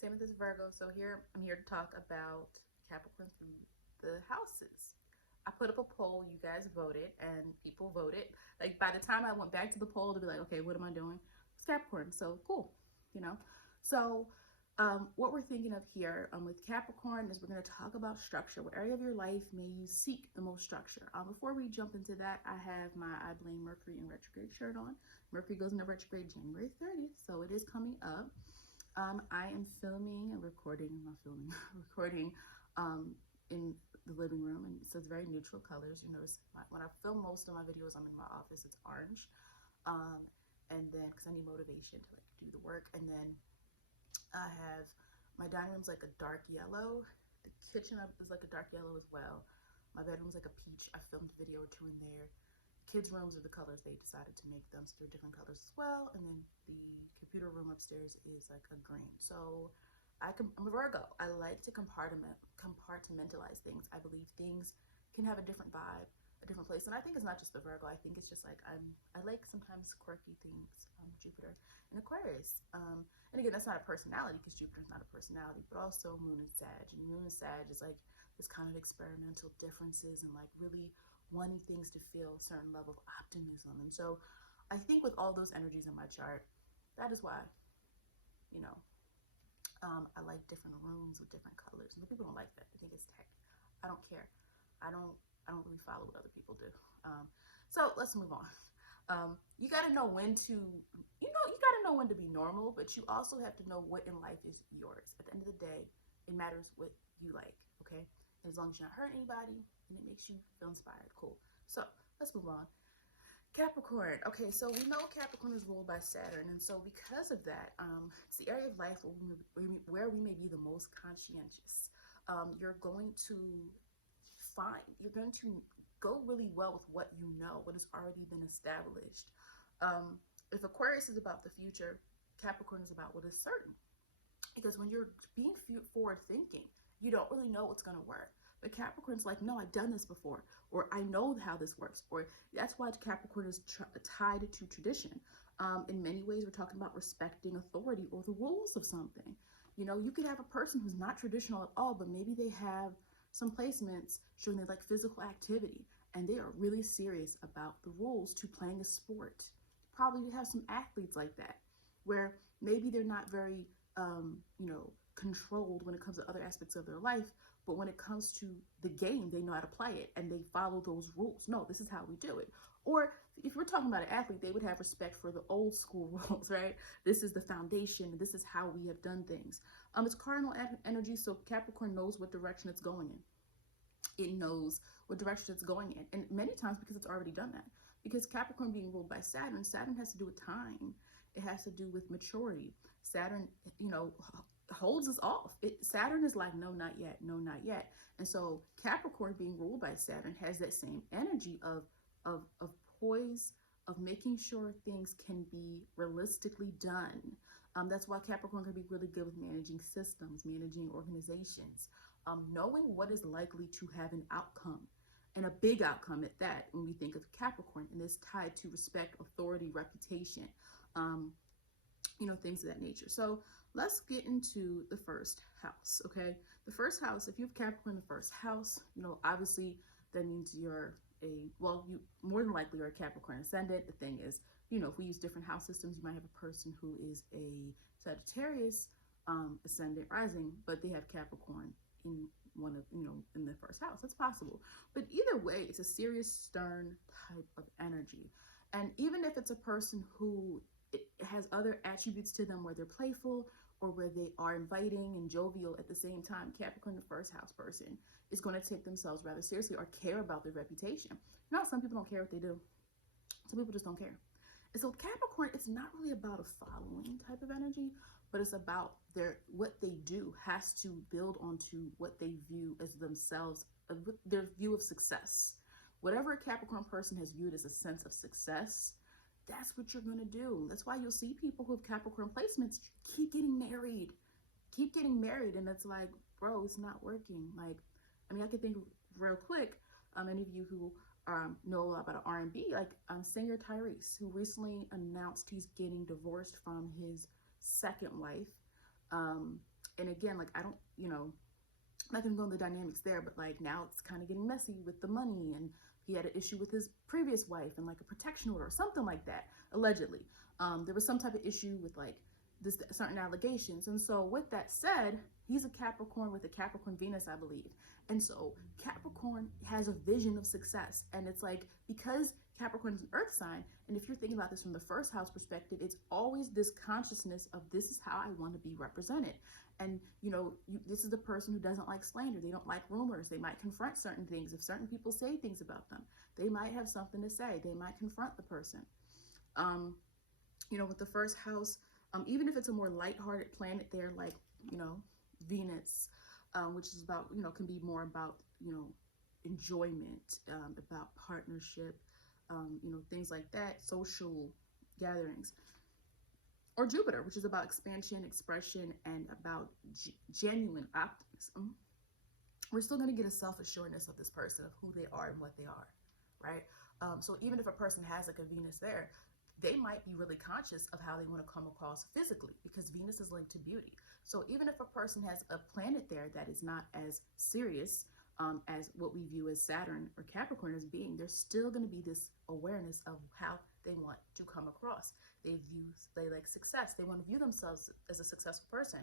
Same with this Virgo. So here I'm here to talk about Capricorn through the houses. I put up a poll, you guys voted, and people voted. Like by the time I went back to the poll to be like, okay, what am I doing? It's Capricorn, so cool, you know. So what we're thinking of here with Capricorn is we're going to talk about structure. What area of your life may you seek the most structure? Before we jump into that, I have my I Blame Mercury in Retrograde shirt on. Mercury goes into retrograde January 30th, so it is coming up. I am filming and recording, not filming, recording in the living room, and so it's very neutral colors. You notice when I film most of my videos, I'm in my office, it's orange. And then, because I need motivation to like do the work. And then I have, my dining room's like a dark yellow. The kitchen is like a dark yellow as well. My bedroom's like a peach. I filmed a video or two in there. Kids' rooms are the colors they decided to make them, so they're different colors as well. And then the computer room upstairs is like a green. So I'm a Virgo. I like to compartmentalize things. I believe things can have a different vibe, a different place. And I think it's not just the Virgo. I think it's just like I like sometimes quirky things. Jupiter and Aquarius. And again, that's not a personality because Jupiter's not a personality, but also Moon and Sag. And Moon and Sag is like this kind of experimental differences and like really wanting things to feel a certain level of optimism. And so I think with all those energies in my chart, that is why, you know, I like different rooms with different colors. And people don't like that. They think it's tech. I don't care. I don't really follow what other people do. So let's move on. You got to know when to, you got to know when to be normal, but you also have to know what in life is yours. At the end of the day, it matters what you like, okay? And as long as you're not hurting anybody and it makes you feel inspired, cool. So let's move on. Capricorn. Okay, so we know Capricorn is ruled by Saturn, and so because of that, it's the area of life where we may be the most conscientious. You're going to go really well with what you know, what has already been established. If Aquarius is about the future, Capricorn is about what is certain. Because when you're being forward thinking, you don't really know what's going to work. But Capricorn's like, no, I've done this before, or I know how this works, or that's why Capricorn is tied to tradition. In many ways, we're talking about respecting authority or the rules of something. You know, you could have a person who's not traditional at all, but maybe they have some placements showing they like physical activity, and they are really serious about the rules to playing a sport. Probably have some athletes like that, where maybe they're not very, controlled when it comes to other aspects of their life, but when it comes to the game, they know how to play it and they follow those rules. No, this is how we do it. Or if we're talking about an athlete, they would have respect for the old school rules, right? This is the foundation. This is how we have done things. It's cardinal energy, so Capricorn knows what direction it's going in. It knows what direction it's going in. And many times because it's already done that. Because Capricorn being ruled by Saturn, Saturn has to do with time. It has to do with maturity. Saturn, holds us off. Saturn is like, no, not yet. No, not yet. And so Capricorn being ruled by Saturn has that same energy of poise, of making sure things can be realistically done. That's why Capricorn can be really good with managing systems, managing organizations, knowing what is likely to have an outcome, and a big outcome at that when we think of Capricorn, and it's tied to respect, authority, reputation, things of that nature. So let's get into the first house, okay? The first house, if you have Capricorn in the first house, obviously that means you more than likely are a Capricorn ascendant. The thing is, if we use different house systems, you might have a person who is a Sagittarius ascendant rising, but they have Capricorn in one of, in the first house. That's possible. But either way, it's a serious, stern type of energy. And even if it's a person who it has other attributes to them where they're playful or where they are inviting and jovial at the same time, Capricorn, the first house person, is going to take themselves rather seriously or care about their reputation. Some people don't care what they do. Some people just don't care. And so Capricorn, it's not really about a following type of energy, but it's about what they do has to build onto what they view as themselves, their view of success. Whatever a Capricorn person has viewed as a sense of success, that's what you're going to do. That's why you'll see people who have Capricorn placements keep getting married. And it's like, bro, it's not working. I could think real quick, any of you who know a lot about R&B, like singer Tyrese, who recently announced he's getting divorced from his second wife. And again, like, I don't, I'm not gonna go into the dynamics there, but like now it's kind of getting messy with the money, and he had an issue with his previous wife and like a protection order or something like that, allegedly. There was some type of issue with like this certain allegations. And so with that said, he's a Capricorn with a Capricorn Venus, I believe. And so Capricorn has a vision of success. And it's like, because Capricorn is an earth sign, and if you're thinking about this from the first house perspective, it's always this consciousness of this is how I want to be represented. And this is the person who doesn't like slander. They don't like rumors. They might confront certain things. If certain people say things about them, they might have something to say. They might confront the person. With the first house, even if it's a more lighthearted planet there, like, Venus, which is about, can be more about, enjoyment, about partnership, things like that, social gatherings. Or Jupiter, which is about expansion, expression, and about genuine optimism. We're still going to get a self-assuredness of this person, of who they are and what they are, right? So even if a person has like a Venus there, they might be really conscious of how they want to come across physically, because Venus is linked to beauty. So even if a person has a planet there that is not as serious as what we view as Saturn or Capricorn as being, there's still going to be this awareness of how they want to come across. They like success. They want to view themselves as a successful person.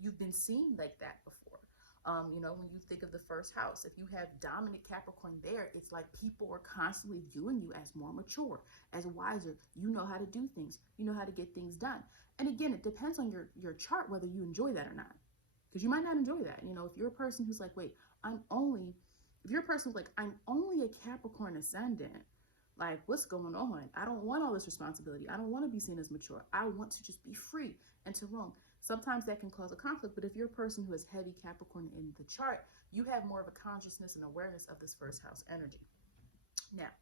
You've been seen like that before. When you think of the first house, if you have dominant Capricorn there, it's like people are constantly viewing you as more mature, as wiser. You know how to do things. You know how to get things done. And again, it depends on your chart whether you enjoy that or not. Because you might not enjoy that. If you're a person who's like, wait, if you're a person who's like, I'm only a Capricorn ascendant, like, what's going on? I don't want all this responsibility. I don't want to be seen as mature. I want to just be free and to roam. Sometimes that can cause a conflict, but if you're a person who has heavy Capricorn in the chart, you have more of a consciousness and awareness of this first house energy. Now,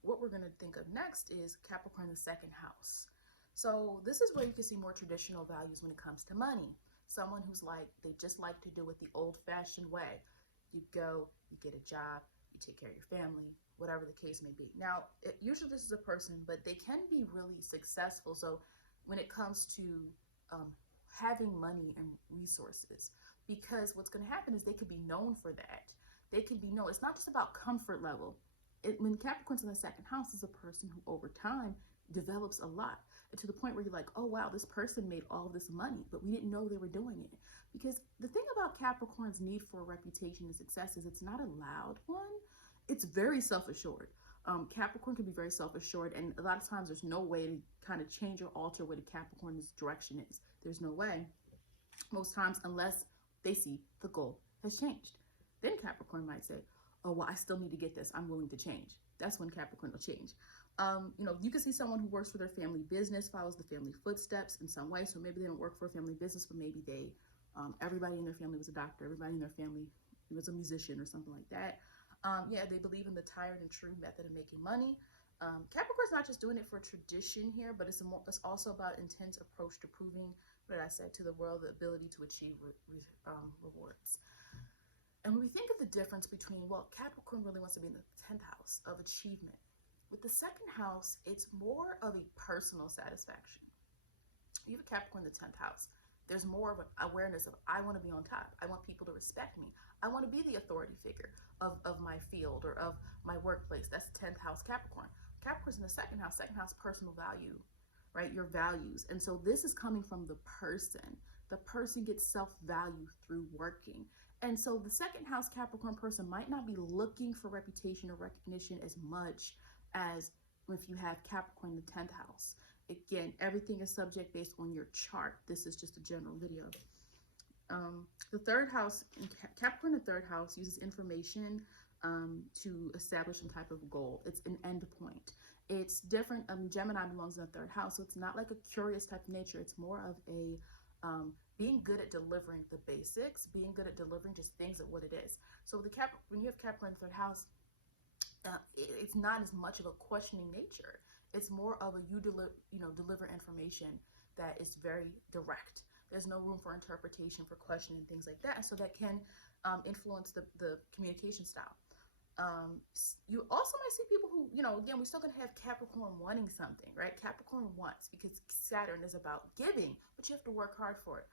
what we're going to think of next is Capricorn, the second house. So this is where you can see more traditional values when it comes to money. Someone who's like, they just like to do it the old-fashioned way. You go, you get a job, you take care of your family, whatever the case may be. Now, usually this is a person, but they can be really successful. So when it comes to having money and resources, because what's going to happen is they could be known for that. They can be known. It's not just about comfort level. When Capricorn's in the second house, is a person who over time develops a lot, and to the point where you're like, oh wow, this person made all this money, but we didn't know they were doing it. Because the thing about Capricorn's need for reputation and success is it's not a loud one. It's very self-assured. Capricorn can be very self-assured, and a lot of times there's no way to kind of change or alter what a Capricorn's direction is. There's no way. Most times, unless they see the goal has changed. Then Capricorn might say, oh, well, I still need to get this. I'm willing to change. That's when Capricorn will change. You can see someone who works for their family business, follows the family footsteps in some way. So maybe they don't work for a family business, but maybe they, everybody in their family was a doctor. Everybody in their family was a musician or something like that. They believe in the tired and true method of making money. Capricorn's not just doing it for tradition here, but it's also about intense approach to proving, what I said, to the world, the ability to achieve rewards. And when we think of the difference between, Capricorn really wants to be in the 10th house of achievement. With the second house, it's more of a personal satisfaction. You have a Capricorn in the 10th house. There's more of an awareness of, I want to be on top. I want people to respect me. I want to be the authority figure of my field or of my workplace. That's 10th house Capricorn. Capricorn's in the second house personal value, right? Your values. And so this is coming from the person. The person gets self-value through working. And so the second house Capricorn person might not be looking for reputation or recognition as much as if you have Capricorn in the 10th house. Again, everything is subject based on your chart. This is just a general video. The third house, Capricorn in the third house uses information to establish some type of goal. It's an end point. It's different. Gemini belongs in the third house, so it's not like a curious type of nature. It's more of a being good at delivering the basics, being good at delivering just things at what it is. So when you have Capricorn in the third house, it's not as much of a questioning nature. It's more of a deliver information that is very direct. There's no room for interpretation, for questioning, things like that. And so that can influence the communication style. You also might see people who, again, we're still going to have Capricorn wanting something, right? Capricorn wants, because Saturn is about giving, but you have to work hard for it.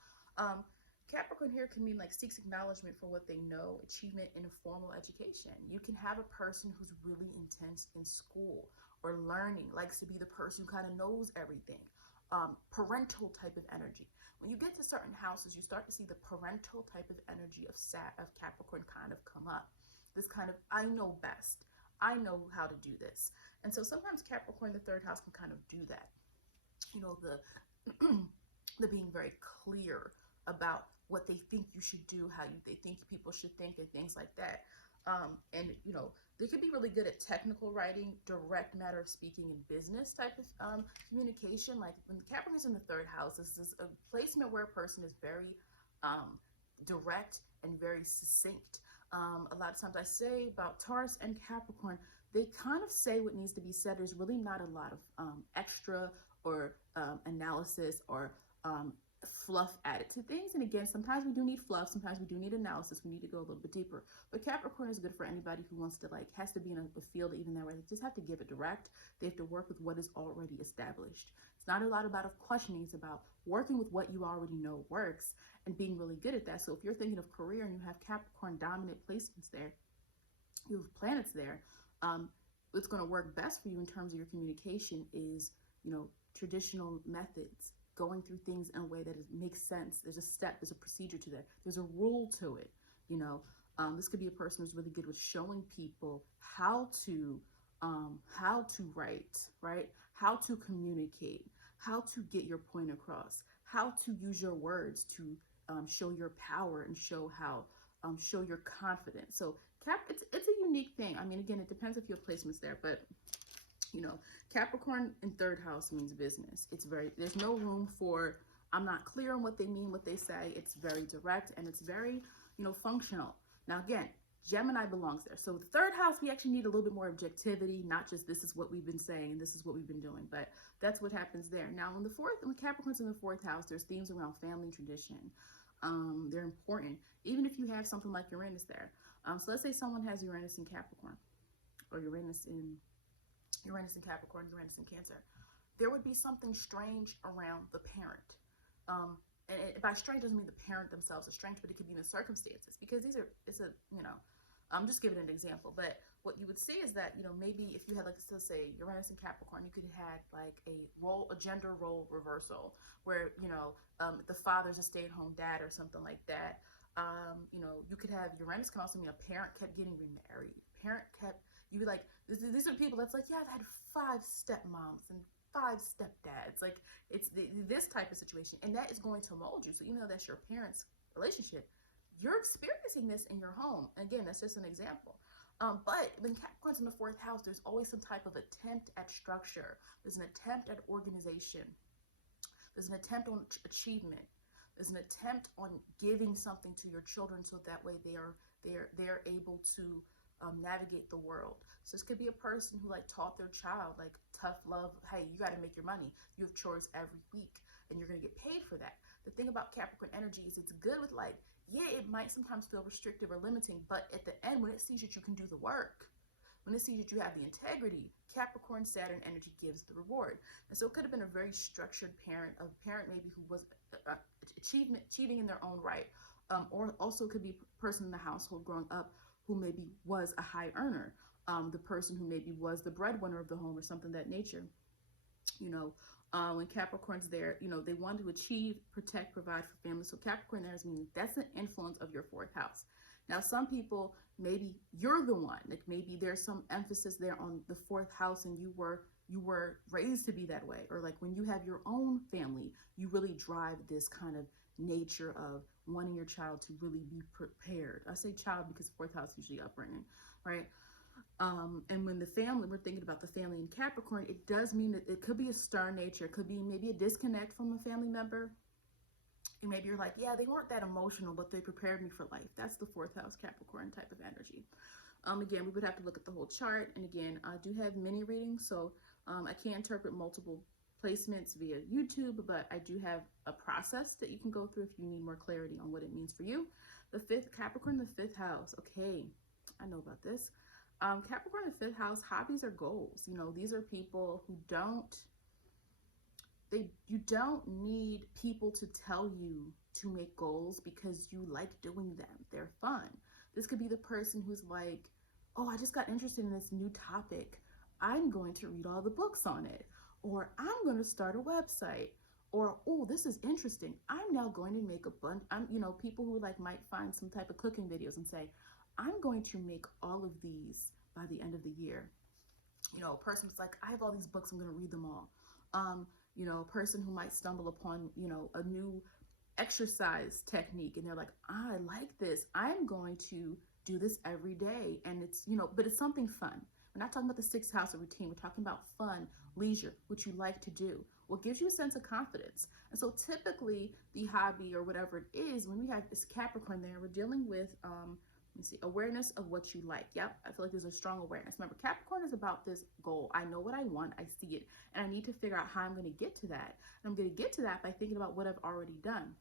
Capricorn here can mean like seeks acknowledgement for what they know, achievement in a formal education. You can have a person who's really intense in school or learning, likes to be the person who kind of knows everything. Parental type of energy. When you get to certain houses, you start to see the parental type of energy of Capricorn kind of come up. This kind of, I know best. I know how to do this. And so sometimes Capricorn, the third house, can kind of do that. The the being very clear about what they think you should do, how they think people should think, and things like that. And they could be really good at technical writing, direct matter of speaking, and business type of communication. Like when Capricorn is in the third house, this is a placement where a person is very direct and very succinct. A lot of times I say about Taurus and Capricorn, they kind of say what needs to be said. There's really not a lot of extra or analysis or fluff added to things. And again, sometimes we do need fluff, sometimes we do need analysis, we need to go a little bit deeper. But Capricorn is good for anybody who wants to, like, has to be in a field even that way. They just have to give it direct. They have to work with what is already established. It's not a lot about questioning, it's about working with what you already know works and being really good at that. So if you're thinking of career and you have Capricorn dominant placements there, you have planets there, what's going to work best for you in terms of your communication is, traditional methods, going through things in a way that makes sense. There's a step, there's a procedure to that. There's a rule to it. This could be a person who's really good with showing people how to write, right? How to communicate, how to get your point across, how to use your words to show your power and show your confidence. So it's a unique thing. I mean, again, it depends if you have placements there, but Capricorn in third house means business. There's no room for, I'm not clear on what they mean, what they say. It's very direct and it's very, functional. Now, again, Gemini belongs there. So the third house, we actually need a little bit more objectivity, not just this is what we've been saying and this is what we've been doing, but that's what happens there. Now, when Capricorn's in the fourth house, there's themes around family tradition. They're important, even if you have something like Uranus there. So let's say someone has Uranus in Capricorn, or Uranus in Capricorn, Uranus in Cancer. There would be something strange around the parent. And by strange doesn't mean the parent themselves is strange, but it could be in the circumstances, because I'm just giving an example. But what you would see is that, maybe if you had, like, let's say Uranus in Capricorn, you could have like a gender role reversal where, the father's a stay-at-home dad or something like that. You could have Uranus can also mean a parent kept getting remarried. You'd be like, these are people that's like, yeah, I've had 5 stepmoms and 5 stepdads. Like, it's this type of situation, and that is going to mold you. So even though that's your parents' relationship, you're experiencing this in your home. And again, that's just an example. But when Capricorn's in the fourth house, there's always some type of attempt at structure. There's an attempt at organization. There's an attempt on achievement. There's an attempt on giving something to your children so that way they're able to navigate the world. So this could be a person who taught their child tough love. Hey, you got to make your money. You have chores every week and you're going to get paid for that. The thing about Capricorn energy is it's good with it might sometimes feel restrictive or limiting, but at the end, when it sees that you can do the work, when it sees that you have the integrity, Capricorn Saturn energy gives the reward. And so it could have been a very structured parent, a parent maybe who was achieving in their own right, or also could be a person in the household growing up who maybe was a high earner, the person who maybe was the breadwinner of the home or something of that nature. When Capricorn's there, they want to achieve, protect, provide for family. So Capricorn there means that's an influence of your fourth house. Now, some people, maybe you're the one, maybe there's some emphasis there on the fourth house and you were raised to be that way. Or when you have your own family, you really drive this kind of nature of wanting your child to really be prepared. I say child because fourth house usually upbringing, right? And when we're thinking about the family in Capricorn, it does mean that it could be a stern nature. It could be maybe a disconnect from a family member. And maybe you're like, yeah, they weren't that emotional, but they prepared me for life. That's the fourth house Capricorn type of energy. Again, we would have to look at the whole chart. And again, I do have mini readings, so I can't interpret multiple placements via YouTube, but I do have a process that you can go through if you need more clarity on what it means for you. The fifth Capricorn, the fifth house. Okay, I know about this. Capricorn in the 5th house, hobbies are goals. You know, these are people who you don't need people to tell you to make goals because you like doing them. They're fun. This could be the person who's like, oh, I just got interested in this new topic. I'm going to read all the books on it. Or I'm going to start a website. Or, oh, this is interesting. I'm now going to make a bunch. People who like might find some type of cooking videos and say, I'm going to make all of these by the end of the year. You know, a person who's like, I have all these books, I'm going to read them all. A person who might stumble upon, a new exercise technique and they're like, I like this. I'm going to do this every day. And it's, but it's something fun. We're not talking about the 6th house of routine. We're talking about fun, leisure, what you like to do, what gives you a sense of confidence. And so typically the hobby or whatever it is, when we have this Capricorn there, we're dealing with, awareness of what you like. Yep, I feel like there's a strong awareness. Remember, Capricorn is about this goal. I know what I want, I see it, and I need to figure out how I'm going to get to that. And I'm going to get to that by thinking about what I've already done.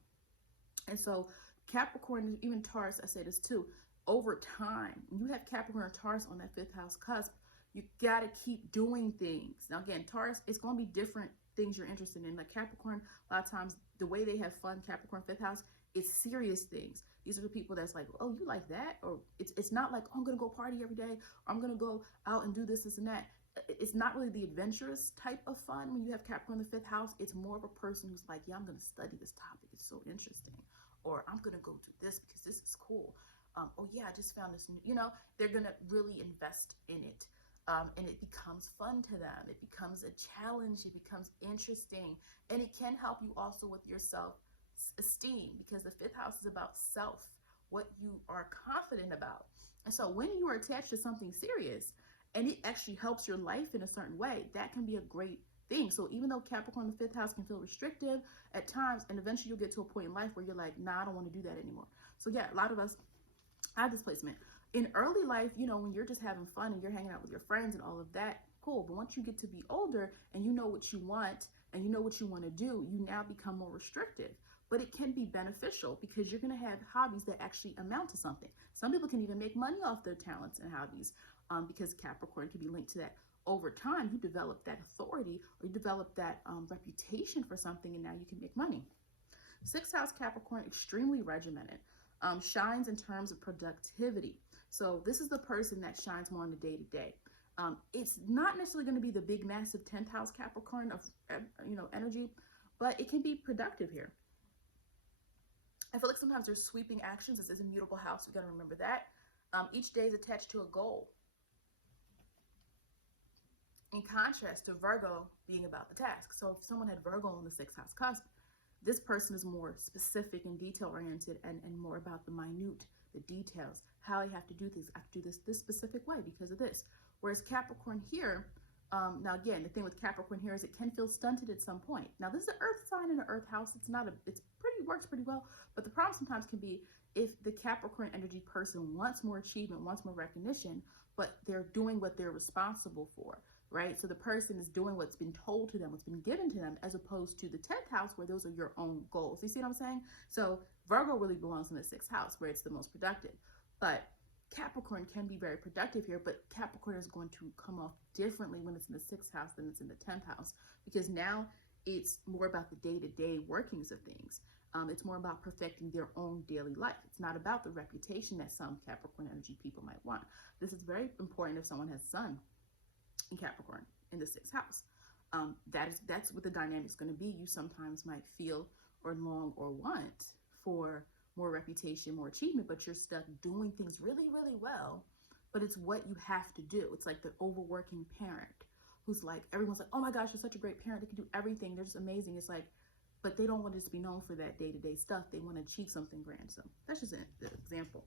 And so Capricorn, even Taurus, I say this too, over time, when you have Capricorn or Taurus on that 5th house cusp, you got to keep doing things. Now again, Taurus, it's going to be different things you're interested in. Like Capricorn, a lot of times, the way they have fun, Capricorn 5th house, it's serious things. These are the people that's like, oh, you like that? Or it's not like, oh, I'm going to go party every day. Or I'm going to go out and do this and that. It's not really the adventurous type of fun. When you have Capricorn in the 5th house, it's more of a person who's like, yeah, I'm going to study this topic. It's so interesting. Or I'm going to go do this because this is cool. Oh, yeah, I just found this new, they're going to really invest in it. And it becomes fun to them. It becomes a challenge. It becomes interesting. And it can help you also with your self-esteem, because the 5th house is about self, what you are confident about. And so when you are attached to something serious and it actually helps your life in a certain way, that can be a great thing. So even though Capricorn in the 5th house can feel restrictive at times, and eventually you'll get to a point in life where you're like, nah, I don't want to do that anymore. So yeah, a lot of us have displacement. In early life, when you're just having fun and you're hanging out with your friends and all of that, cool. But once you get to be older and you know what you want and you know what you want to do, you now become more restrictive. But it can be beneficial because you're going to have hobbies that actually amount to something. Some people can even make money off their talents and hobbies because Capricorn can be linked to that. Over time, you develop that authority or you develop that reputation for something, and now you can make money. 6th house Capricorn, extremely regimented, shines in terms of productivity. So this is the person that shines more on the day-to-day. It's not necessarily going to be the big, massive 10th house Capricorn of energy, but it can be productive here. I feel like sometimes there's sweeping actions. This is a mutable house. We got to remember that. Each day is attached to a goal. In contrast to Virgo being about the task. So if someone had Virgo on the 6th house cusp, this person is more specific and detail oriented and more about the minute, the details, how I have to do things. I have to do this specific way because of this. Whereas Capricorn here, now again, the thing with Capricorn here is it can feel stunted at some point. Now this is an earth sign in an earth house. Works pretty well, but the problem sometimes can be if the Capricorn energy person wants more achievement, wants more recognition, but they're doing what they're responsible for, right? So the person is doing what's been told to them, what's been given to them, as opposed to the 10th house where those are your own goals. You see what I'm saying? So Virgo really belongs in the 6th house where it's the most productive, but Capricorn can be very productive here, but Capricorn is going to come off differently when it's in the 6th house than it's in the 10th house, because now it's more about the day-to-day workings of things. It's more about perfecting their own daily life. It's not about the reputation that some Capricorn energy people might want. This is very important if someone has Sun in Capricorn in the 6th house. That's what the dynamic's going to be. You sometimes might feel or long or want for more reputation, more achievement, but you're stuck doing things really, really well, but it's what you have to do. It's like the overworking parent who's like, everyone's like, oh my gosh, you're such a great parent. They can do everything. They're just amazing. It's like, but they don't want to just be known for that day-to-day stuff. They want to achieve something grand. So that's just an example.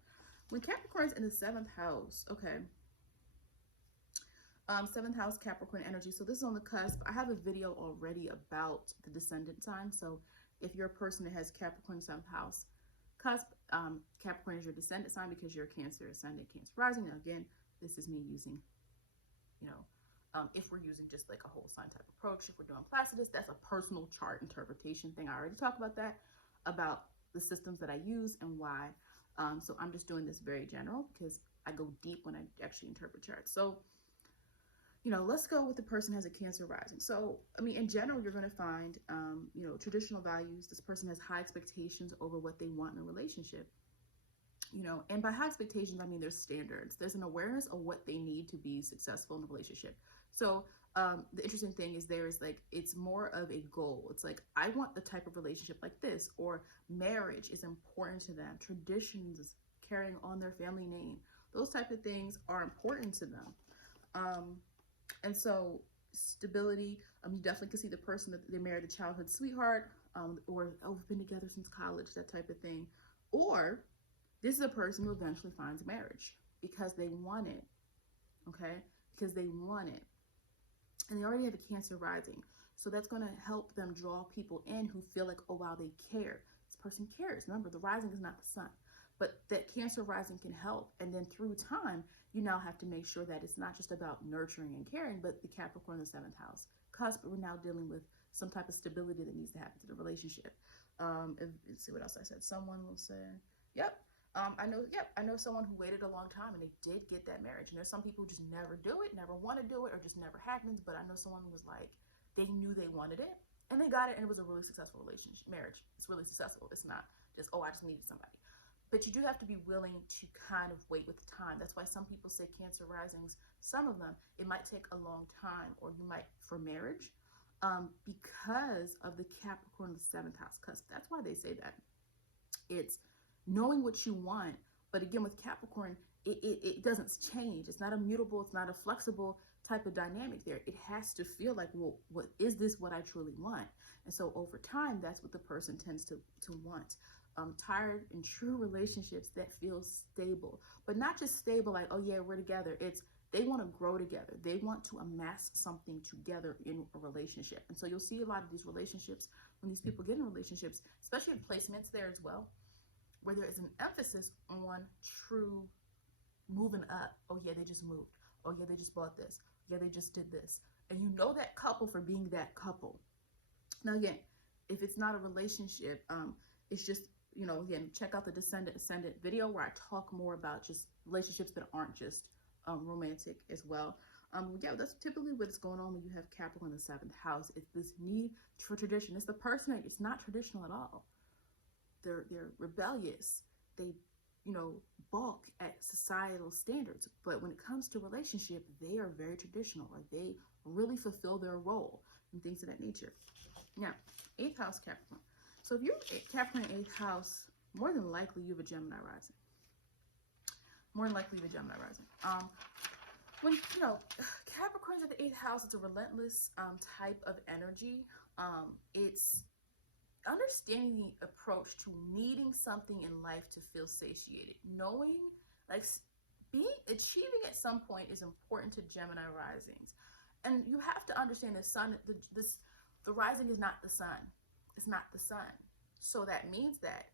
When Capricorn's in the 7th house, okay. 7th house Capricorn energy. So this is on the cusp. I have a video already about the descendant sign. So if you're a person that has Capricorn 7th house cusp, Capricorn is your descendant sign because you're a Cancer ascendant, Cancer rising. Now again, this is me using, if we're using just like a whole sign type approach, if we're doing Placidus, that's a personal chart interpretation thing. I already talked about that, about the systems that I use and why. So I'm just doing this very general because I go deep when I actually interpret charts. So, you know, let's go with the person who has a Cancer rising. So, I mean, in general, you're going to find, you know, traditional values. This person has high expectations over what they want in a relationship. You know, and by high expectations, I mean there's standards. There's an awareness of what they need to be successful in a relationship. So the interesting thing is there is like, it's more of a goal. It's like, I want the type of relationship like this, or marriage is important to them. Traditions, carrying on their family name, those type of things are important to them. And so stability, you definitely can see the person that they married a childhood sweetheart, or we've been together since college, that type of thing. Or this is a person who eventually finds marriage because they want it, okay? Because they want it. And they already have a Cancer rising. So that's going to help them draw people in who feel like, oh, wow, they care. This person cares. Remember, the rising is not the sun. But that Cancer rising can help. And then through time, you now have to make sure that it's not just about nurturing and caring, but the Capricorn, the 7th house. Cusp, we're now dealing with some type of stability that needs to happen to the relationship. Let's see what else I said. Someone will say, yep. I know someone who waited a long time and they did get that marriage. And there's some people who just never do it, never want to do it, or just never happens. But I know someone who was like, they knew they wanted it and they got it, and it was a really successful relationship, marriage. It's really successful. It's not just, oh, I just needed somebody. But you do have to be willing to kind of wait with time. That's why some people say Cancer risings, some of them, it might take a long time, or you might, for marriage, because of the Capricorn, the 7th house cusp. That's why they say that. It's knowing what you want, but again, with Capricorn, it doesn't change. It's not a mutable, it's not a flexible type of dynamic there. It has to feel like, well, what is this what I truly want? And so over time, that's what the person tends to want. Tired and true relationships that feel stable, but not just stable like, oh yeah, we're together. It's they want to grow together. They want to amass something together in a relationship. And so you'll see a lot of these relationships, when these people get in relationships, especially in placements there as well, where there is an emphasis on true moving up. Oh yeah, they just moved. Oh yeah, they just bought this. Yeah, they just did this. And you know that couple for being that couple. Now again, if it's not a relationship, it's just, you know, again, check out the Descendant Ascendant video where I talk more about just relationships that aren't just romantic as well. Yeah, that's typically what's going on when you have Capricorn in the 7th house. It's this need for tradition. It's the person that it's not traditional at all. They're rebellious. They, you know, balk at societal standards. But when it comes to relationship, they are very traditional, or they really fulfill their role and things of that nature. Now, 8th house Capricorn. So if you're Capricorn 8th house, more than likely you have a Gemini rising. More than likely you have a Gemini rising. When, you know, Capricorn's at the 8th house, it's a relentless type of energy. It's understanding the approach to needing something in life to feel satiated. Knowing, like, achieving at some point is important to Gemini risings. And you have to understand the sun, the rising is not the sun. It's not the sun. So that means that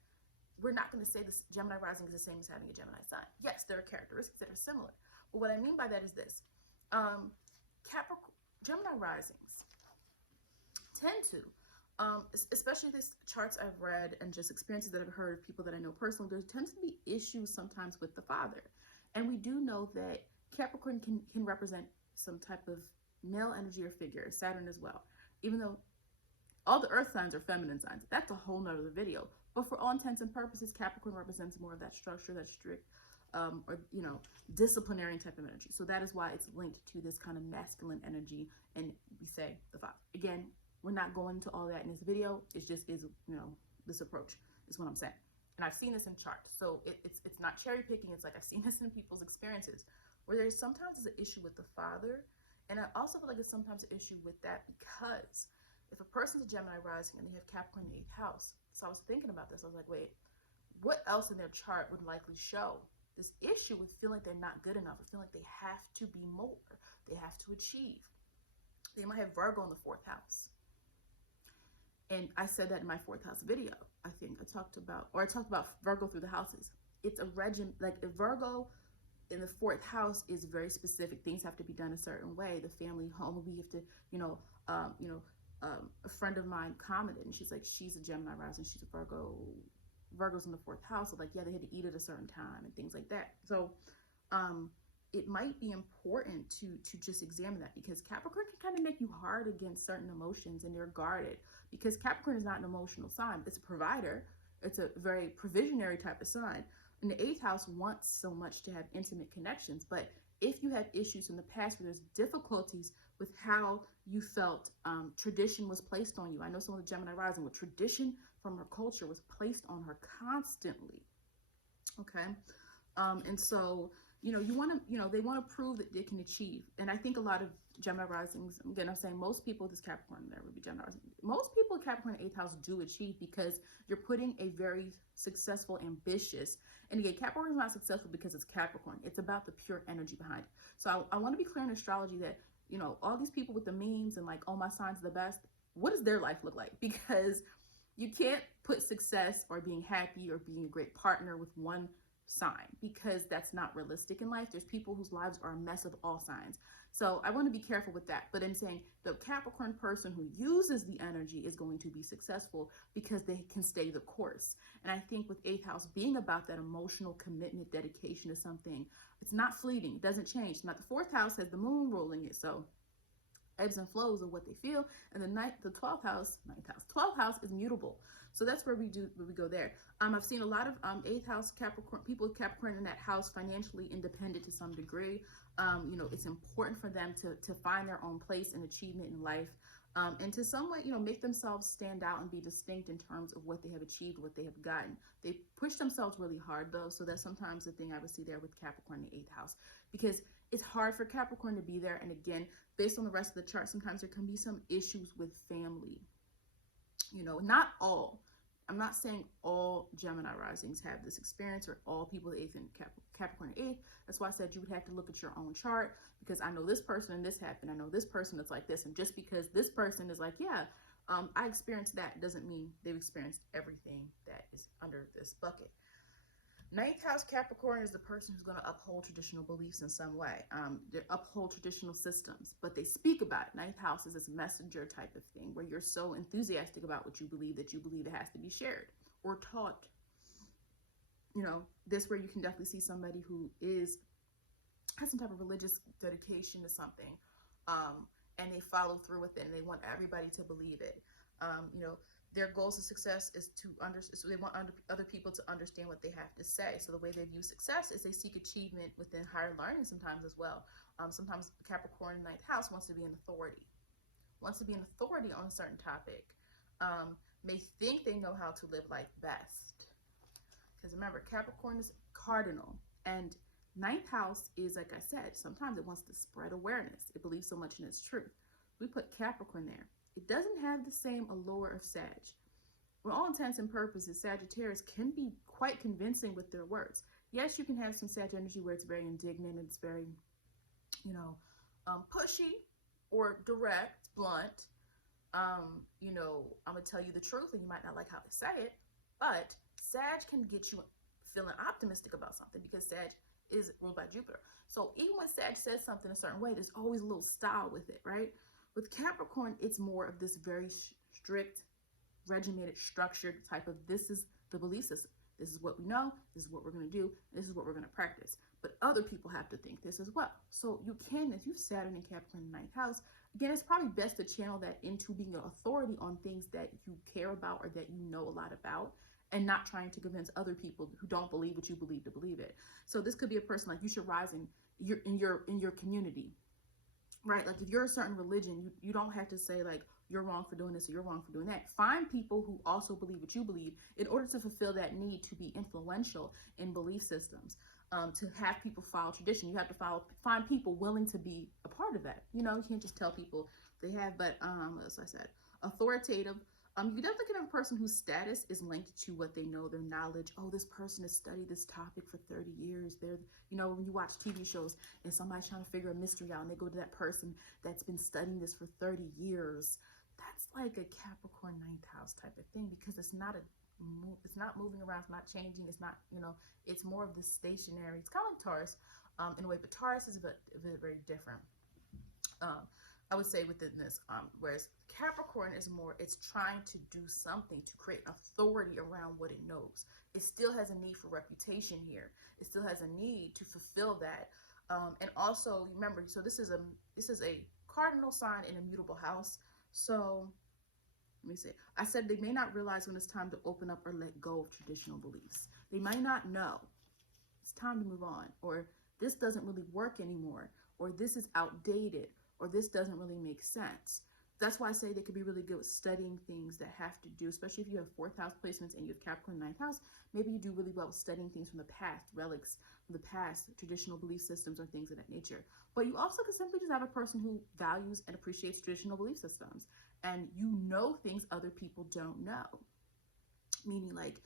we're not going to say this Gemini rising is the same as having a Gemini sun. Yes, there are characteristics that are similar. But what I mean by that is this. Gemini risings tend to, especially these charts I've read and just experiences that I've heard of people that I know personally, there tends to be issues sometimes with the father. And we do know that Capricorn can represent some type of male energy or figure, Saturn as well. Even though all the earth signs are feminine signs. That's a whole nother video. But for all intents and purposes, Capricorn represents more of that structure, that strict, or, you know, disciplinary type of energy. So that is why it's linked to this kind of masculine energy, and we say the father. Again, we're not going into all that in this video. It's just, you know, this approach is what I'm saying. And I've seen this in charts. So it's not cherry picking. It's like I've seen this in people's experiences where there's sometimes an issue with the father. And I also feel like it's sometimes an issue with that because if a person's a Gemini rising and they have Capricorn in the 8th house, so I was thinking about this. I was like, wait, what else in their chart would likely show this issue with feeling like they're not good enough, or feeling like they have to be more, they have to achieve? They might have Virgo in the 4th house. And I said that in my 4th house video. I think I talked about Virgo through the houses. It's a regiment, like a Virgo in the 4th house is very specific. Things have to be done a certain way. The family home, we have to, a friend of mine commented, and she's like, she's a Gemini rising, she's a Virgo. Virgo's in the 4th house. So like, yeah, they had to eat at a certain time and things like that. So it might be important to just examine that, because Capricorn can kind of make you hard against certain emotions, and they're guarded, because Capricorn is not an emotional sign. It's a provider. It's a very provisionary type of sign. And the 8th house wants so much to have intimate connections. But if you have issues in the past where there's difficulties with how you felt tradition was placed on you. I know some of the Gemini rising with tradition from her culture was placed on her constantly. Okay. And so, you want to, they want to prove that they can achieve. And I think a lot of Gemini risings, again, I'm saying most people with this Capricorn, there would be Gemini rising. Most people with Capricorn 8th house do achieve, because you're putting a very successful, ambitious, and again, Capricorn is not successful because it's Capricorn. It's about the pure energy behind it. So I want to be clear in astrology that, all these people with the memes and like, oh, my sign's the best. What does their life look like? Because you can't put success or being happy or being a great partner with one sign, because that's not realistic in life. There's people whose lives are a mess of all signs. So I want to be careful with that. But in saying the Capricorn person who uses the energy is going to be successful because they can stay the course. And I think with 8th house being about that emotional commitment, dedication to something, it's not fleeting. It doesn't change. Not the 4th house has the moon ruling it. So ebbs and flows of what they feel. And the 12th house is mutable. So that's where we go there. I've seen a lot of 8th house Capricorn, people with Capricorn in that house financially independent to some degree. It's important for them to find their own place and achievement in life. And to some way, make themselves stand out and be distinct in terms of what they have achieved, what they have gotten. They push themselves really hard though. So that's sometimes the thing I would see there with Capricorn in the 8th house, because it's hard for Capricorn to be there. And again, based on the rest of the chart, sometimes there can be some issues with family. Not all. I'm not saying all Gemini risings have this experience, or all people with 8th and Capricorn 8th. That's why I said you would have to look at your own chart, because I know this person and this happened. I know this person is like this. And just because this person is like, yeah, I experienced that, doesn't mean they've experienced everything that is under this bucket. 9th house Capricorn is the person who's going to uphold traditional beliefs in some way. They uphold traditional systems, but they speak about it. 9th house is this messenger type of thing where you're so enthusiastic about what you believe that you believe it has to be shared or taught. This where you can definitely see somebody who has some type of religious dedication to something, and they follow through with it, and they want everybody to believe it. Their goals of success is so they want other people to understand what they have to say. So the way they view success is they seek achievement within higher learning sometimes as well. Sometimes Capricorn 9th house wants to be an authority on a certain topic, may think they know how to live life best. Because remember, Capricorn is cardinal, and 9th house is, like I said, sometimes it wants to spread awareness. It believes so much in its truth. We put Capricorn there. It doesn't have the same allure of Sag. For all intents and purposes, Sagittarius can be quite convincing with their words. Yes, you can have some Sag energy where it's very indignant, it's very, pushy or direct, blunt. I'm going to tell you the truth and you might not like how I say it, but Sag can get you feeling optimistic about something, because Sag is ruled by Jupiter. So even when Sag says something a certain way, there's always a little style with it, right? With Capricorn, it's more of this very strict, regimented, structured type of, this is the belief system. This is what we know. This is what we're going to do. This is what we're going to practice. But other people have to think this as well. So you can, if you've Saturn in Capricorn in the 9th house, again, it's probably best to channel that into being an authority on things that you care about or that you know a lot about, and not trying to convince other people who don't believe what you believe to believe it. So this could be a person like, you should rise in your community. Right? Like if you're a certain religion, you don't have to say like, you're wrong for doing this or you're wrong for doing that. Find people who also believe what you believe in order to fulfill that need to be influential in belief systems, to have people follow tradition. You have to find people willing to be a part of that. You can't just tell people they have, but as I said, authoritative. You definitely can have a person whose status is linked to what they know, their knowledge. Oh, this person has studied this topic for 30 years. They're, when you watch TV shows and somebody's trying to figure a mystery out and they go to that person that's been studying this for 30 years. That's like a Capricorn 9th house type of thing, because it's not moving around, it's not changing, it's not, it's more of the stationary. It's kind of like Taurus in a way, but Taurus is very, very different. I would say within this, whereas Capricorn is more, it's trying to do something to create authority around what it knows. It still has a need for reputation here. It still has a need to fulfill that. And also remember, so this is a cardinal sign in a mutable house. So let me see. I said they may not realize when it's time to open up or let go of traditional beliefs. They might not know it's time to move on, or this doesn't really work anymore, or this is outdated, or this doesn't really make sense. That's why I say they could be really good with studying things that have to do, especially if you have 4th house placements and you have Capricorn 9th house, maybe you do really well with studying things from the past, relics from the past, traditional belief systems or things of that nature. But you also could simply just have a person who values and appreciates traditional belief systems, and you know things other people don't know. Meaning like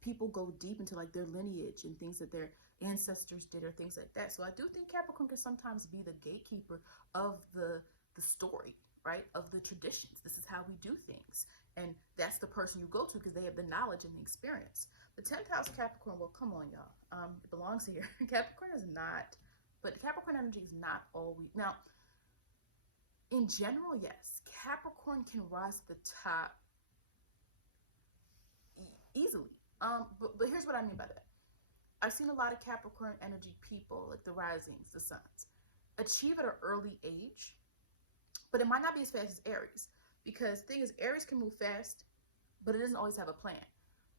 people go deep into like their lineage and things that their ancestors did or things like that. So I do think Capricorn can sometimes be the gatekeeper of the story, right? Of the traditions. This is how we do things. And that's the person you go to because they have the knowledge and the experience. The 10th house Capricorn, well, come on, y'all. It belongs here. Capricorn is not, but Capricorn energy is not always. Now, in general, yes, Capricorn can rise to the top easily. But here's what I mean by that. I've seen a lot of Capricorn energy people, like the risings, the suns, achieve at an early age, but it might not be as fast as Aries. Because the thing is, Aries can move fast, but it doesn't always have a plan.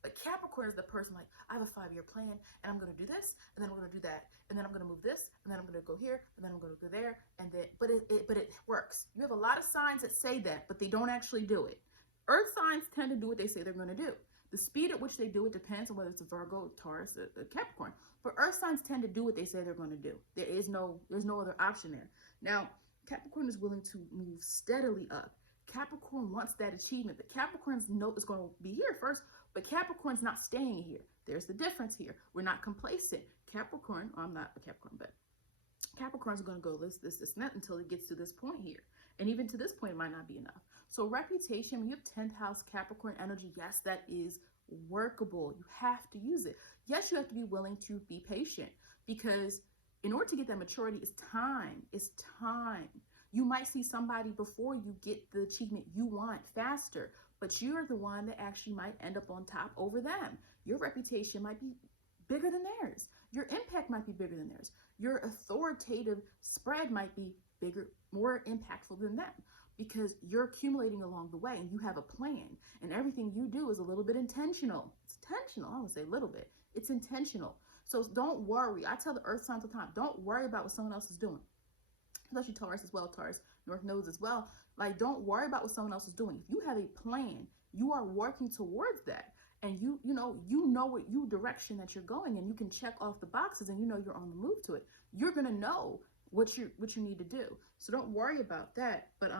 But Capricorn is the person like, I have a 5-year plan, and I'm going to do this, and then I'm going to do that, and then I'm going to move this, and then I'm going to go here, and then I'm going to go there, and then, but it works. You have a lot of signs that say that, but they don't actually do it. Earth signs tend to do what they say they're going to do. The speed at which they do it depends on whether it's a Virgo, Taurus, or Capricorn. But Earth signs tend to do what they say they're going to do. There's no other option there. Now, Capricorn is willing to move steadily up. Capricorn wants that achievement, but Capricorn's note is going to be here first, but Capricorn's not staying here. There's the difference here. We're not complacent. Capricorn, I'm not a Capricorn, but Capricorn's going to go this, and that until it gets to this point here. And even to this point, it might not be enough. So reputation, when you have 10th house Capricorn energy, yes, that is workable. You have to use it. Yes, you have to be willing to be patient because in order to get that maturity, it's time. It's time. You might see somebody before you get the achievement you want faster, but you're the one that actually might end up on top over them. Your reputation might be bigger than theirs. Your impact might be bigger than theirs. Your authoritative spread might be bigger, more impactful than them because you're accumulating along the way and you have a plan and everything you do is a little bit intentional. It's intentional. I would say a little bit. It's intentional. So don't worry. I tell the earth signs all the time, don't worry about what someone else is doing. Especially Taurus as well, Taurus, North Nodes as well. Like, don't worry about what someone else is doing. If you have a plan, you are working towards that. And you know what direction that you're going and you can check off the boxes and you know you're on the move to it. You're going to know what you need to do. So don't worry about that. But,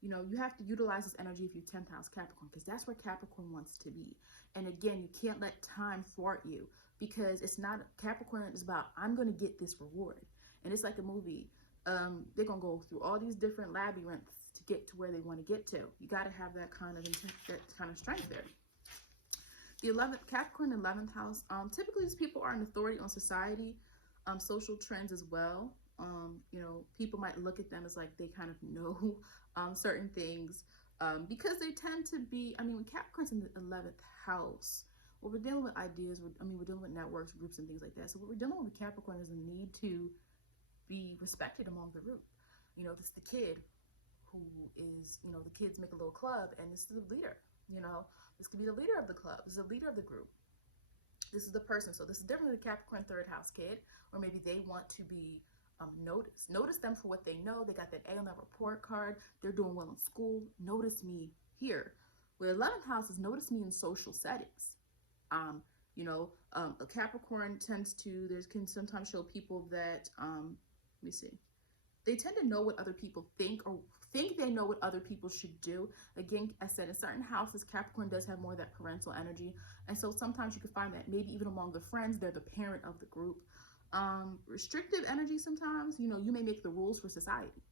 you have to utilize this energy if you're 10th house Capricorn because that's where Capricorn wants to be. And again, you can't let time thwart you because it's not, Capricorn is about, I'm going to get this reward. And it's like a movie. They're going to go through all these different labyrinths to get to where they want to get to. You got to have that kind of strength there. The 11th, Capricorn 11th house, typically these people are in authority on society, social trends as well. People might look at them as like they kind of know certain things because they tend to be, when Capricorn's in the 11th house, well, we're dealing with ideas, we're dealing with networks, groups, and things like that. So what we're dealing with Capricorn is a need to be respected among the group. This is the kid who is, the kids make a little club and this is the leader, this could be the leader of the club. This is the leader of the group. This is the person. So this is different than the Capricorn 3rd house kid, or maybe they want to be noticed. Notice them for what they know. They got that A on that report card. They're doing well in school. Notice me here. With 11th house is notice me in social settings. A Capricorn can sometimes show people that, let me see. They tend to know what other people think or think they know what other people should do. Again, I said in certain houses, Capricorn does have more of that parental energy. And so sometimes you can find that maybe even among the friends, they're the parent of the group. Restrictive energy sometimes, you may make the rules for society.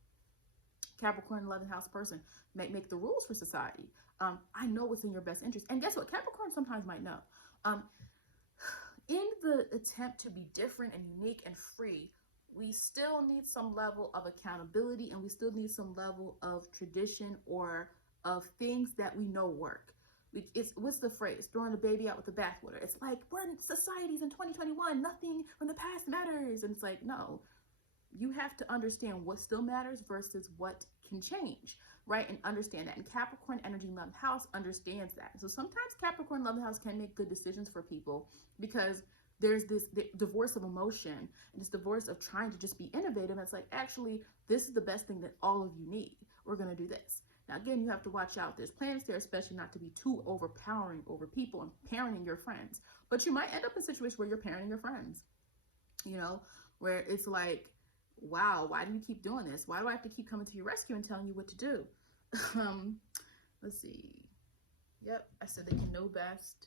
Capricorn 11th house person may make the rules for society. I know what's in your best interest. And guess what? Capricorn sometimes might know. In the attempt to be different and unique and free, we still need some level of accountability, and we still need some level of tradition or of things that we know work. It's, what's the phrase? Throwing the baby out with the bathwater. It's like, we're in societies in 2021, nothing from the past matters. And it's like, no, you have to understand what still matters versus what can change, right? And understand that. And Capricorn energy 11th house understands that. So sometimes Capricorn 11th house can make good decisions for people because there's this divorce of emotion and this divorce of trying to just be innovative. And it's like, actually, this is the best thing that all of you need. We're going to do this. Now, again, you have to watch out. There's planets there, especially not to be too overpowering over people and parenting your friends. But you might end up in a situation where you're parenting your friends, you know, where it's like, wow, why do you keep doing this? Why do I have to keep coming to your rescue and telling you what to do? Let's see. Yep, I said they can know best.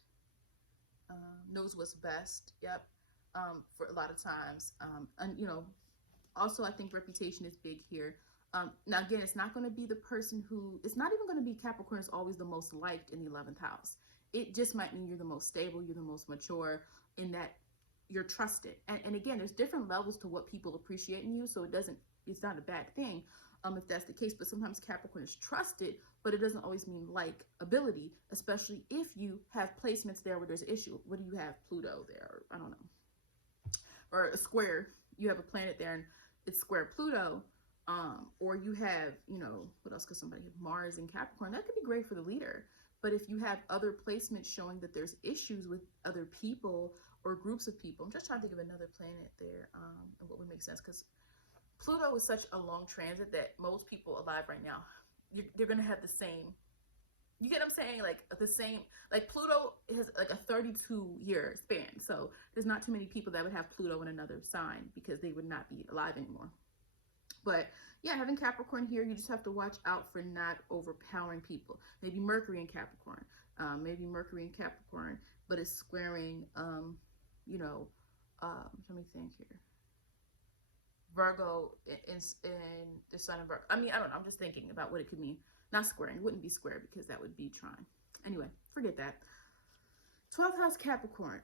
Knows what's best. Yep. For a lot of times. And, you know, also I think reputation is big here. Now, again, it's not going to be the person who, it's not even going to be Capricorn is always the most liked in the 11th house. It just might mean you're the most stable, you're the most mature, in that you're trusted. And again, there's different levels to what people appreciate in you. So it's not a bad thing if that's the case. But sometimes Capricorn is trusted, but it doesn't always mean like ability, especially if you have placements there where there's an issue. What do you have? Pluto there, or I don't know. Or a square. You have a planet there and it's square Pluto. Or you have, you know, what else could somebody have? Mars and Capricorn. That could be great for the leader. But if you have other placements showing that there's issues with other people or groups of people, I'm just trying to think of another planet there and what would make sense. Because Pluto is such a long transit that most people alive right now, they're going to have the same, you get what I'm saying? Like the same, like Pluto has like a 32-year span. So there's not too many people that would have Pluto in another sign because they would not be alive anymore. But yeah, having Capricorn here, you just have to watch out for not overpowering people. Maybe Mercury in Capricorn, but it's squaring, you know, let me think here. Virgo in the sun and Virgo. I mean, I don't know. I'm just thinking about what it could mean. Not squaring. It wouldn't be square because that would be trine. Anyway, forget that. 12th house Capricorn.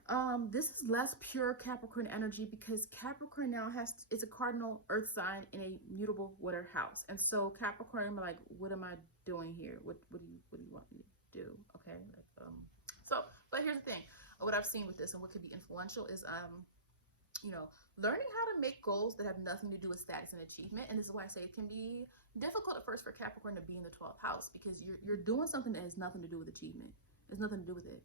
This is less pure Capricorn energy because Capricorn now it's a cardinal earth sign in a mutable water house. And so Capricorn, I'm like, what am I doing here? What do you want me to do? Okay. Like, but here's the thing. What I've seen with this and what could be influential is, you know, learning how to make goals that have nothing to do with status and achievement. And this is why I say it can be difficult at first for Capricorn to be in the 12th house because you're doing something that has nothing to do with achievement. There's nothing to do with it.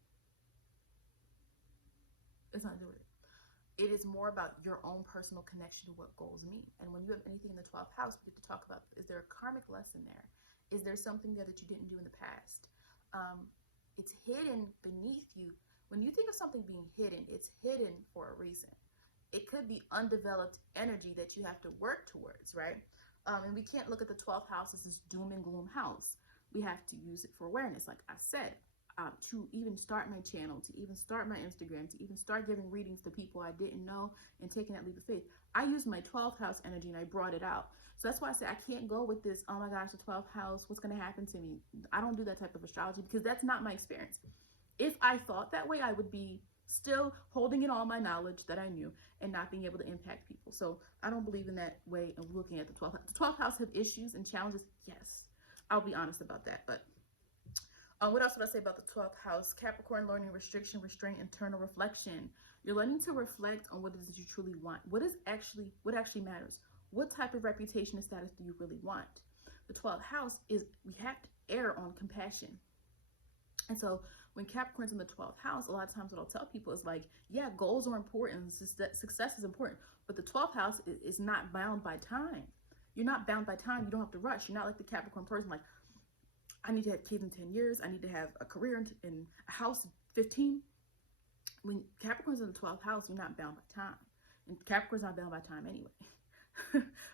It's not to do with it. It is more about your own personal connection to what goals mean. And when you have anything in the 12th house, we get to talk about, is there a karmic lesson there? Is there something there that you didn't do in the past? It's hidden beneath you. When you think of something being hidden, it's hidden for a reason. It could be undeveloped energy that you have to work towards, right? And we can't look at the 12th house as this doom and gloom house. We have to use it for awareness. Like I said, to even start my channel, to even start my Instagram, to even start giving readings to people I didn't know and taking that leap of faith. I used my 12th house energy and I brought it out. So that's why I say I can't go with this, oh my gosh, the 12th house, what's going to happen to me? I don't do that type of astrology because that's not my experience. If I thought that way, I would be still holding in all my knowledge that I knew and not being able to impact people. So I don't believe in that way of looking at the 12th house. The 12th house have issues and challenges. Yes, I'll be honest about that. But what else would I say about the 12th house? Capricorn, learning restriction, restraint, internal reflection. You're learning to reflect on what it is that you truly want. What actually matters? What type of reputation and status do you really want? The 12th house is, we have to err on compassion. And so when Capricorn's in the 12th house, a lot of times what I'll tell people is like, yeah, goals are important, success is important, but the 12th house is not bound by time. You're not bound by time. You don't have to rush. You're not like the Capricorn person, like, I need to have kids in 10 years. I need to have a career in a house in 15. When Capricorn's in the 12th house, you're not bound by time. And Capricorn's not bound by time anyway.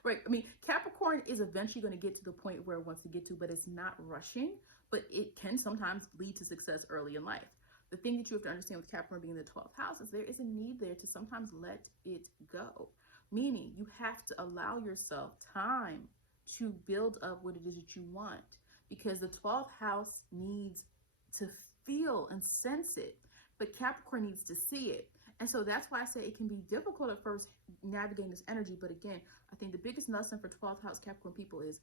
Right? I mean, Capricorn is eventually going to get to the point where it wants to get to, but it's not rushing. But it can sometimes lead to success early in life. The thing that you have to understand with Capricorn being in the 12th house is there is a need there to sometimes let it go. Meaning you have to allow yourself time to build up what it is that you want. Because the 12th house needs to feel and sense it, but Capricorn needs to see it. And so that's why I say it can be difficult at first navigating this energy. But again, I think the biggest lesson for 12th house Capricorn people is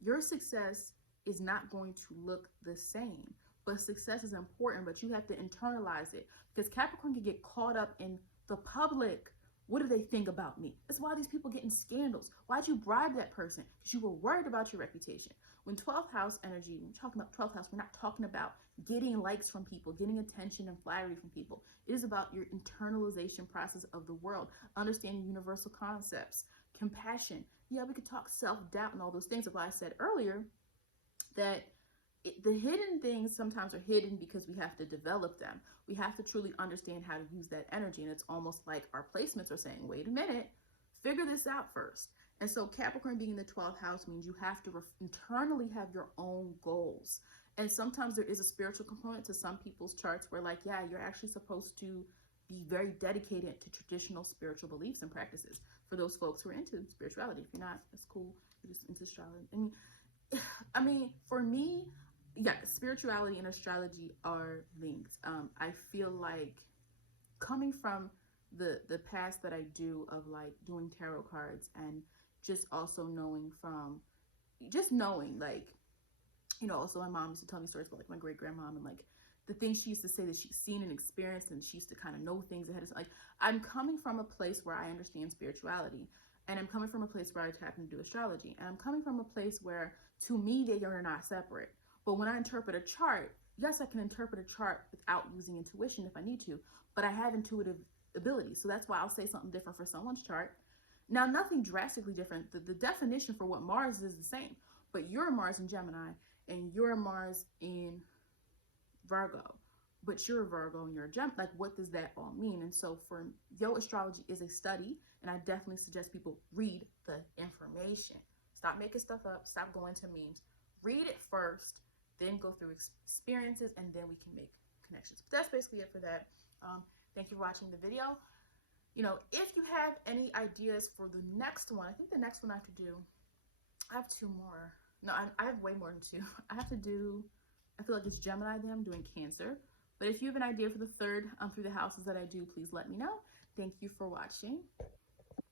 your success is not going to look the same. But success is important, but you have to internalize it, because Capricorn can get caught up in the public. What do they think about me? That's why these people get in scandals. Why'd you bribe that person? Because you were worried about your reputation. When 12th house energy, when we're talking about 12th house, we're not talking about getting likes from people, getting attention and flattery from people. It is about your internalization process of the world, understanding universal concepts, compassion. Yeah, we could talk self-doubt and all those things. That's why I said earlier that the hidden things sometimes are hidden because we have to develop them. We have to truly understand how to use that energy. And it's almost like our placements are saying, wait a minute, figure this out first. And so Capricorn being in the 12th house means you have to internally have your own goals. And sometimes there is a spiritual component to some people's charts where, like, yeah, you're actually supposed to be very dedicated to traditional spiritual beliefs and practices. For those folks who are into spirituality, if you're not, that's cool. You're just into astrology. I mean, for me, yeah, spirituality and astrology are linked. I feel like coming from the past that I do of like doing tarot cards, and just also knowing like, you know, also my mom used to tell me stories about like my great grandmom and like the things she used to say that she's seen and experienced, and she used to kind of know things ahead of time. Like, I'm coming from a place where I understand spirituality, and I'm coming from a place where I tap into astrology, and I'm coming from a place where, to me, they are not separate. But when I interpret a chart, yes, I can interpret a chart without using intuition if I need to, but I have intuitive ability. So that's why I'll say something different for someone's chart. Now, nothing drastically different. The definition for what Mars is the same, but your Mars in Gemini and your Mars in Virgo, but you're a Virgo and you're a Gemini. Like, what does that all mean? And so for your astrology is a study, and I definitely suggest people read the information. Stop making stuff up. Stop going to memes. Read it first, then go through experiences, and then we can make connections. But that's basically it for that. Thank you for watching the video. You know, if you have any ideas for the next one, I think the next one I have to do, I have two more. No, I have way more than two. I feel like it's Gemini, then I'm doing Cancer. But if you have an idea for the third through the houses that I do, please let me know. Thank you for watching.